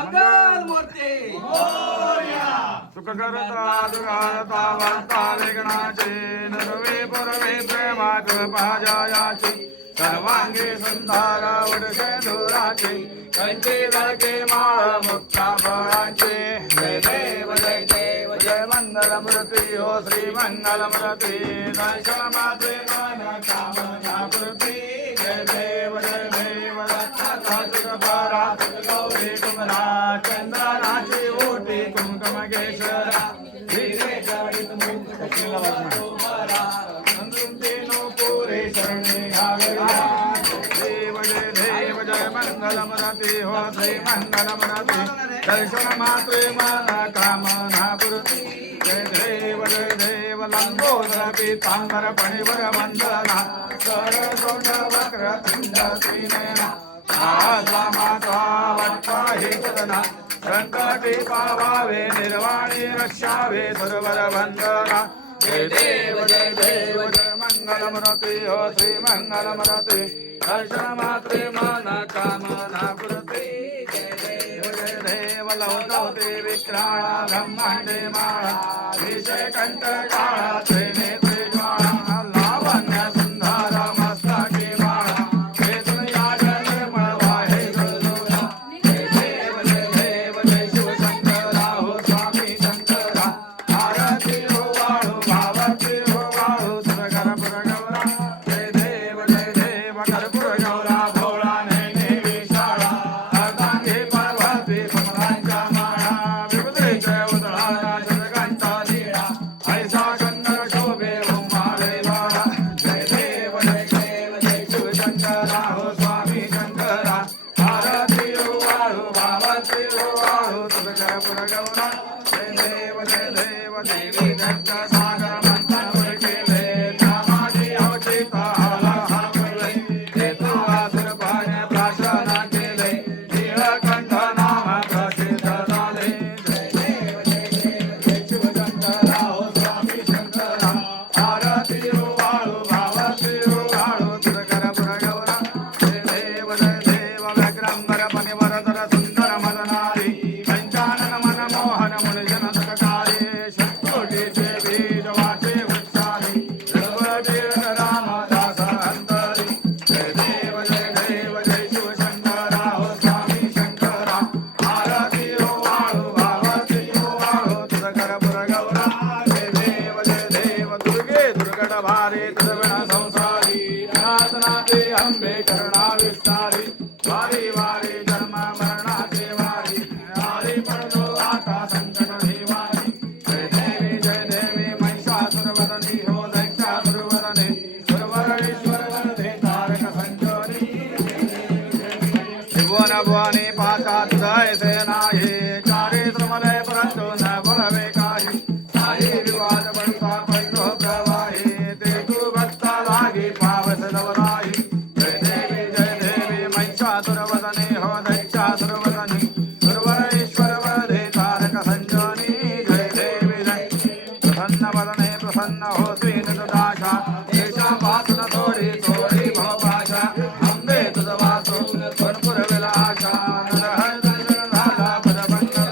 मंगल मूर्ती सुख करता दुराता वार्ता विघ्नाचे नरवे परवे प्रेमात पाजायाची सर्वांगी सुंदर वडसे धुराचे कंठी लडके माळ मुक्ता फळाचे जय देव जय देव जय मंगल मूर्ती हो श्री मंगल मूर्ती दर्शन मात्रे मन कामना पूर्ती जय देव दत्ता गौरी कुमरा चंद्राची ओटी कुमकुमगेश्वरा पुरे शरणे देव जय मंगल मूर्ती हो श्री मंगल मूर्ती दर्शन मात्रे मन कामना पूर्ती जय देव लंबोदर पीतांबर फणिवर मंडला सरसोट वक्र तुंड श्रीनयना माता वट्टा हे सदना संकटी पावावे निर्वाणी रक्षावे सर्वर बंधना जय देव जय मंगल मूर्ती हो श्री मंगल मूर्ती दर्शन मात्रे मन कामना पूर्ती जय देव लवते विक्राळा ब्रह्मांडे माळा विषय कंठ काळा त्रिनेत्री ज्वाळा लावण्य सुंदर मस्तकी माळा वेदन याज निर्मळ वाहे गळगळा जय देव जय शिवशंकरा हो स्वामी शंकरा आरती हो वाळू भावती हो वाळू कर्पूर गौरा जय देव कर्पूर गौरा भोळा नेने शाळा अर्धांगी पार्वती कमलांच्या माळा विभूतीचे उधळा जगंता लीळा ऐसा सुंदर शोभे उमाले बाळा जय देव जय शिवशंकरा हो स्वामी शंकरा आरती हो वाळू भावती हो वाळू कर्पूर गौरा जय देव देवी दत्त सागर मंथन केले नामाची अवचिता हा बोलले ते तू आसुर पाने प्राशन केले नीलकंठ नाम प्रसिद्ध झाले जय देव शिवशंकरा हो स्वामी शंकरा आरती हो वाळू भावती हो वाळू कर्पूर गौरा जय देव व्यग्रंबर पनिवरधर सुंदर मदनारी पंचानन मनमोहन मुनिजन सुखकारी शत्रुटीचे बीज वाचे वृक्षारी सर्वतीर्थ रामदास अंतरी जय देव जय शिवशंकरा हो स्वामी शंकरा आरती हो वाळू भावती हो वाळू कर्पूर गौरा जय देव दुर्गे दुर्गट भारी तुझविण संसारी नाथनाथे अंबे करुणा विस्तारी वारी वारी जन्म मरणाचे वारी वारी पडतो आता संकट निवारी जय देवी महिषासुरवदनी हो दैत्यासुरवदने सुरवरेश्वर वरदे तारक संजोनी त्रिभुवन भुवनी पाचा तुझय सेनाये चारित्रमलय परंतु न बोलवे काही काही विवाद बनता पैतो प्रवाही ते तू भक्ता लागी पावस नवराही जय देवी महिषासुरवदने हो दैत्यासुरवदने सुरवरेश्वर वरदे तारक संजोनी जय देवी जय प्रसन्न वदने प्रसन्न हो श्रीनदाशा देशा पासन थोडी थोडी भवभाषा अंबे तुझ वासो भरपूर विलासा नरहर झाला पदबंधना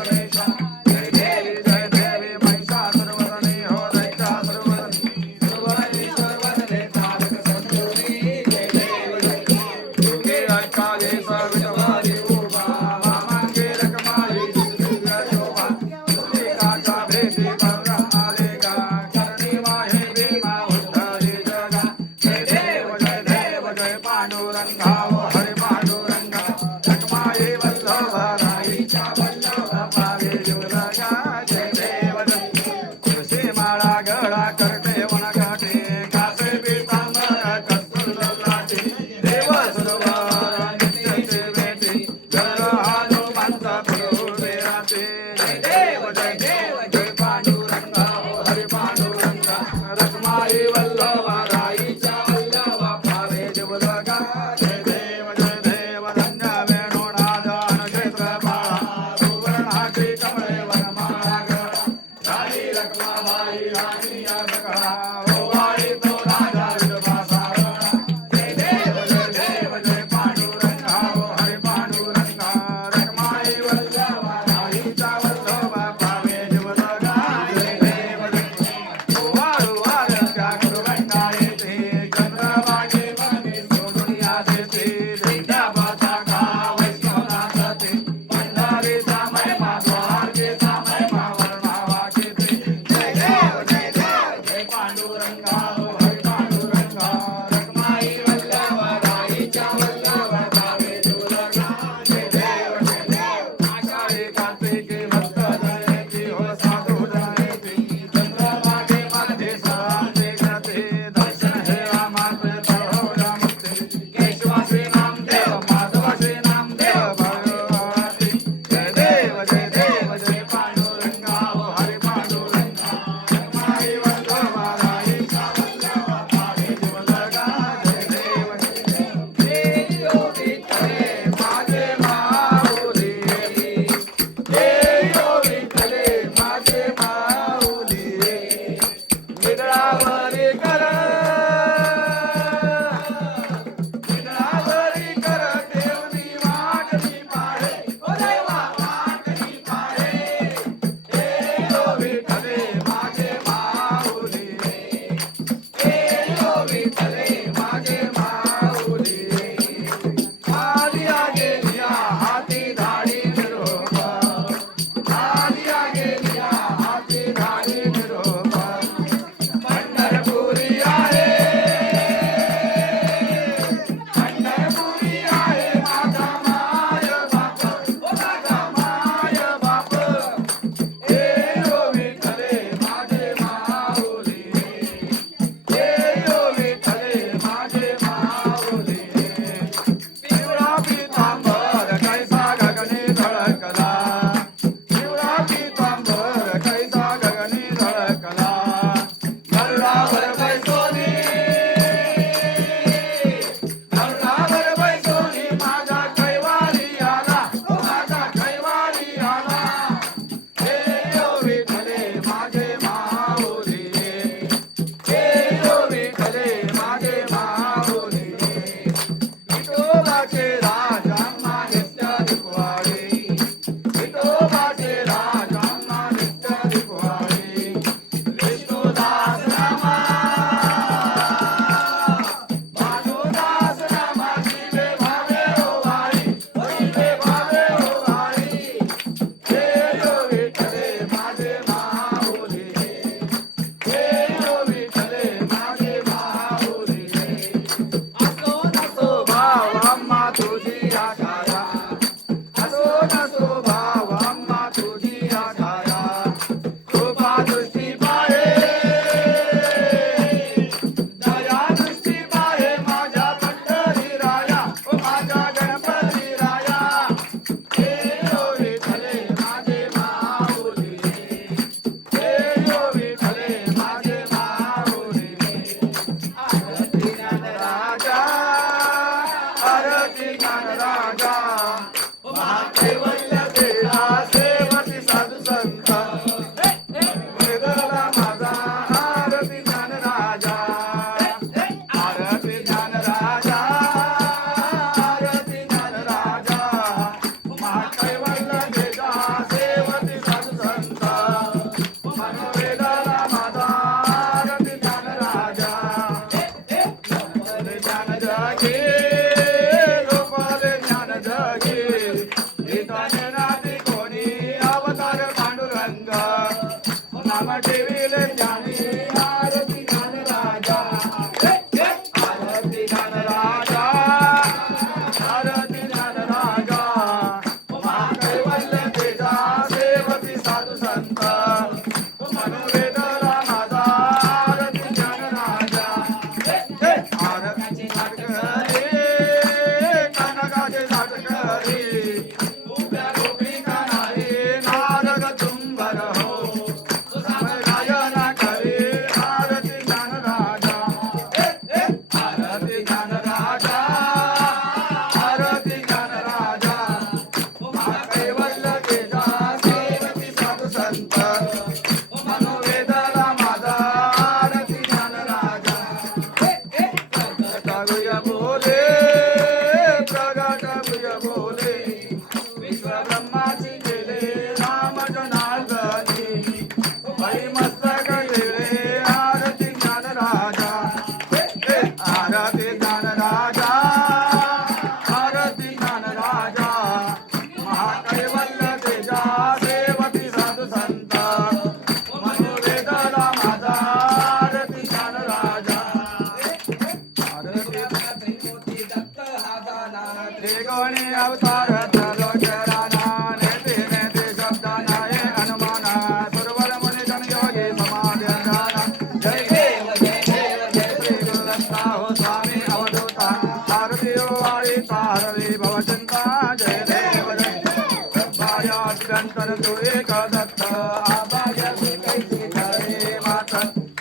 आयाभ्यंतर तू एक दत्त आभाग्य कैसे करे मात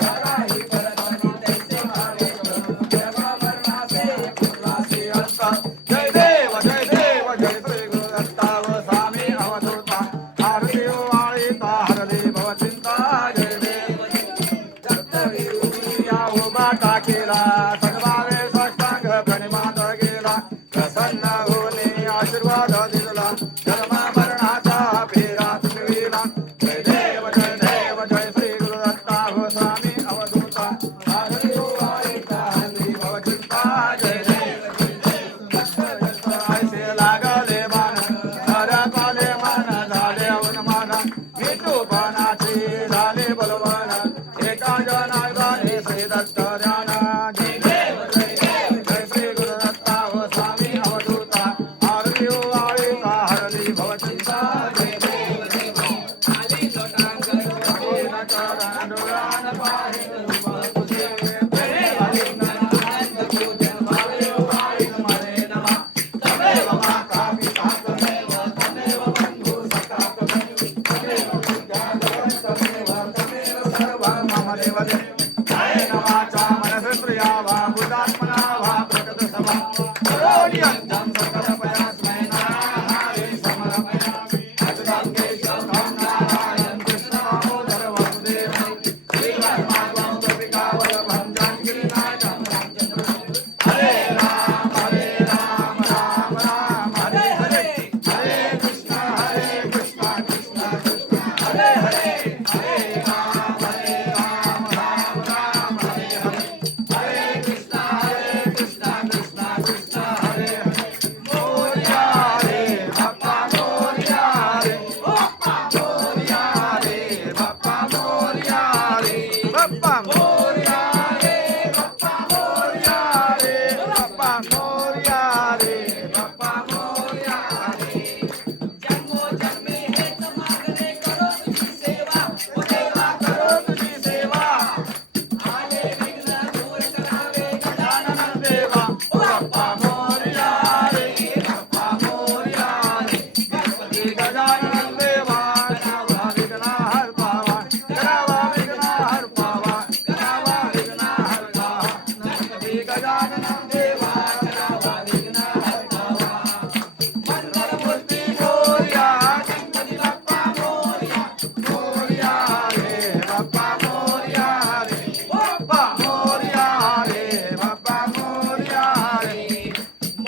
कराही परमानी तैसे मारे जगा मरणासे पुरवासे अंत जय देव जय श्री गुरुदत्ता व स्वामी अवधूता आरती वाळीता हरदे भव चिंता जय देव दत्त विरुया उभा टाकेला सगळावे साष्टांग प्रणिमात गेला प्रसन्न होणे आशीर्वाद दिला धर्म मरणाचा फेरा तुटविला जय देव जय श्री गुरुदत्ता व स्वामी अवधूता आरती वाळीता हरदे भव चिंता जय देव ऐसे लागले मान नरकाले मन झाले उन्मान विठोबानाचे झाले बलवान एका जनार्दने श्री दत्त ध्यान जय देव जय श्री गुरुदत्ता व स्वामी अवधूता आरती वाळीता हरली भवचिंता जय देव आली लोटांकर चरण डोळान पाहे रूप तुझे आली आनंद पूजन भावे वाळीत मरे नमा तमेव माता पिता तमेव बंधु सखा तमेव विद्याधर तमेव सर्व मम देव जय नवाचा मनस प्रिया वा बुधात्मना वा प्रकट सभा करोनि अंतं सकल पयास्मै नारायणे समर्पयामि अच्युताङ्केशं नारायण कृष्ण दामोदर वासुदेव श्रीराम गोपिका वल्लभं जानकीनाथं रामचन्द्र हरे राम राम राम हरे हरे हरे कृष्ण कृष्ण कृष्ण हरे हरे हरे राम राम राम हरे हरे हरे कृष्ण कृष्ण कृष्ण हरे हरे मोरया रे बाप्पा मोरया रे बाप्पा मोरया रे बाप्पा मोरया रे बाप्पा मोरया रे बाप्पा मोरया रे बाप्पा मोरया रे बाप्पा मोरया रे जन्मोजन्मी हेत मागणे करो तुझी सेवा ओ देवा करो तुझी सेवा आले विघ्न दूर करावे गजानन देवा ओ बाप्पा मोरया रे बाप्पा मोरया रे गणपती गजानन देवा करावा विघ्न हर पावा करावा विघ्न हर पावा करावा विघ्न हर पावा गणपती गजानन देवा करावा विघ्न हर पावा मंगल मूर्ती मोरया गणपती बाप्पा मोरया मोरया रे बाप्पा मोरया रे बाप्पा मोरया रे बाप्पा मोरया रे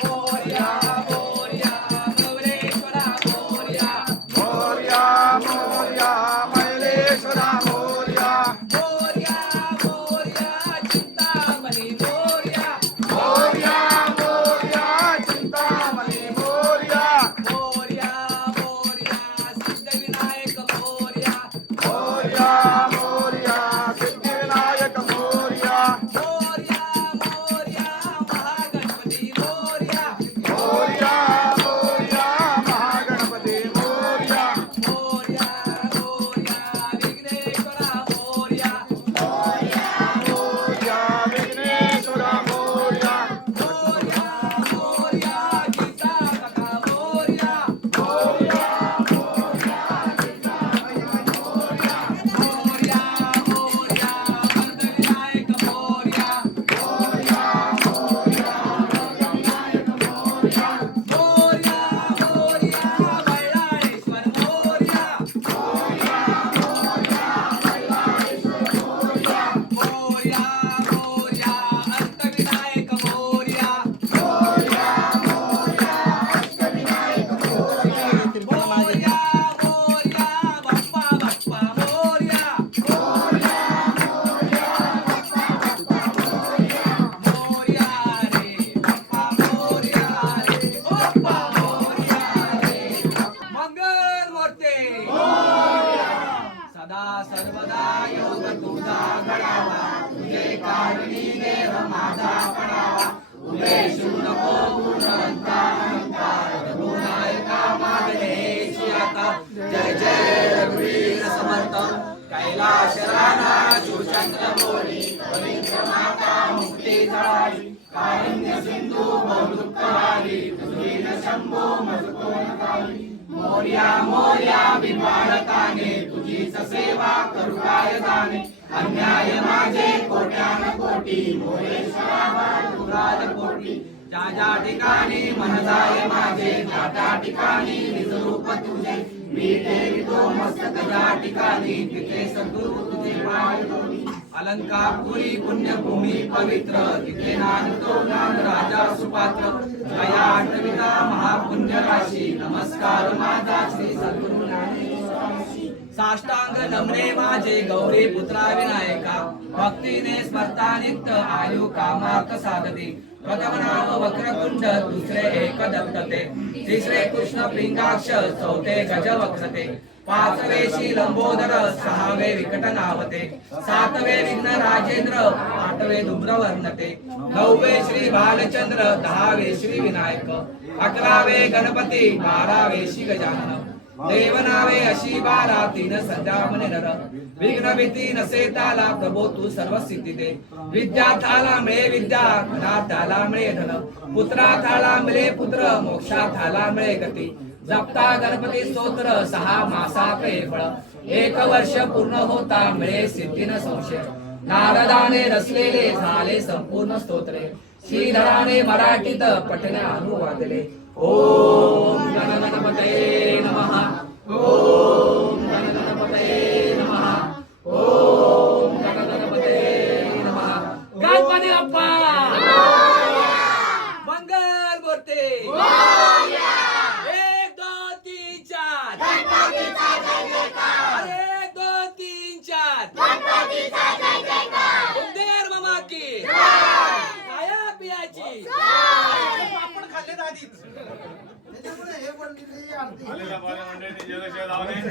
मोरया मोरया मौरेश्वरा मोरया मोरया मोरया मैलेश्वरा मोरया मोरया मोरया चिंतामणी मोरया मोरया मोरया चिंतामणी मोरया मोरया मोरया सिद्धविनायक मोरया मोरया मोरया सिद्धिविनायक मोरया मोरया मोरया महागणपती मोरया मोरया मोरया महागणपती मोरया मोरया मोरया विघ्नेश्वरा मोरया मोरया मोरया विघ्नेश्वरा मोरया मोरया मोरया गीतापका मोरया मोरया मोरया गीतापका मोरया मोरया मोरया वरदविनायक मोरया मोरया मोरया वरदविनायक मोरया मोरया मोरया बैलाळेश्वर मोरया मोरया मोरया बैलाळेश्वर मोरया मोरया मोरया अष्टविनायक मोरया मोरया मोरया अष्टविनायक मोरया मोरया मोरया बाप्पा बाप्पा मोरया मोरया मोरया बाप्पा बाप्पा मोरया मोरया रे बाप्पा मोरया रे बाप्पा मोरया रे मंगल मूर्ती सदा सर्वदा योग तुझा घडावा तुझे कारणी देव माझा पडावा उभे शिव नको गुणवंता अहंकार रघुनायका मागणे आता जय जय रघुवीर समर्थ कैलाश राणा शिवचंद्र मोरी पवित्र माता मुक्ती जळाई कारुण्य सिंधू बहुदुःख हारी तुझी शंभो मजको नकाली मोरया मोर्या विपालकाने तुझीच सेवा करू काय जाणे अन्याय माझे कोट्यान कोटी मोरेश्वरा तुराज कोटी ज्या ज्या ठिकाणी मन जाय माझे त्या त्या ठिकाणी निज रूप तुझे मी ठेवितो मस्तक ज्या ठिकाणी तिथे सद्गुरु तुझे पाय धोनी अलंकापुरी पुण्यभूमी पवित्र तिथे नांदतो ज्ञान राजा सुपात्र जया आठविता महापुण्य राशी नमस्कार माझा श्री सद्गुरु ज्ञानेश्वराशी साष्टांग नमने माझे गौरी पुत्रा विनायका भक्तीने स्मरता नित्य आयु कामार्थ साधते प्रथम नाम वक्रतुंड दुसरे एक दत्तते तिसरे कृष्ण पिंगाक्ष चौथे गज वक्रते पाचवे श्री लंबोदर सहावे विकट नावते सातवे विघ्न राजेंद्र आठवे धुम्र वर्णते नववे श्री बालचंद्र दहावे श्री विनायक अकरावे गणपती बारावे श्री गजानन देवनावे अशी बारा तीन संध्यामने नर विघ्न भीती नसे ताला प्रभो तू सर्व स्थिती दे विद्या थाला मिळे विद्या धना थाला मिळे धन पुत्रा थाला मिळे पुत्र मोक्षा थाला मिळे गती जपता गणपती स्तोत्र 6 मासात फळ 1 वर्ष पूर्ण होता मिळे सिद्धी न संशय नारदाने रचलेले झाले संपूर्ण स्तोत्रे श्रीधराने मराठीत पठणे अनुवादले ओम गणगणपतये नमः ओम गणगणपतये नमः ओम गणगणपतये नमः गणपती बाप्पा मंगल मूर्ती 1 2 3 4 गणपतीचा जय जयकार 1 2 3 4 गणपतीचा जय जयकार उंदेर मामा की खाया पियाची आलेल्या बालमंडळींनी जयघोष लावले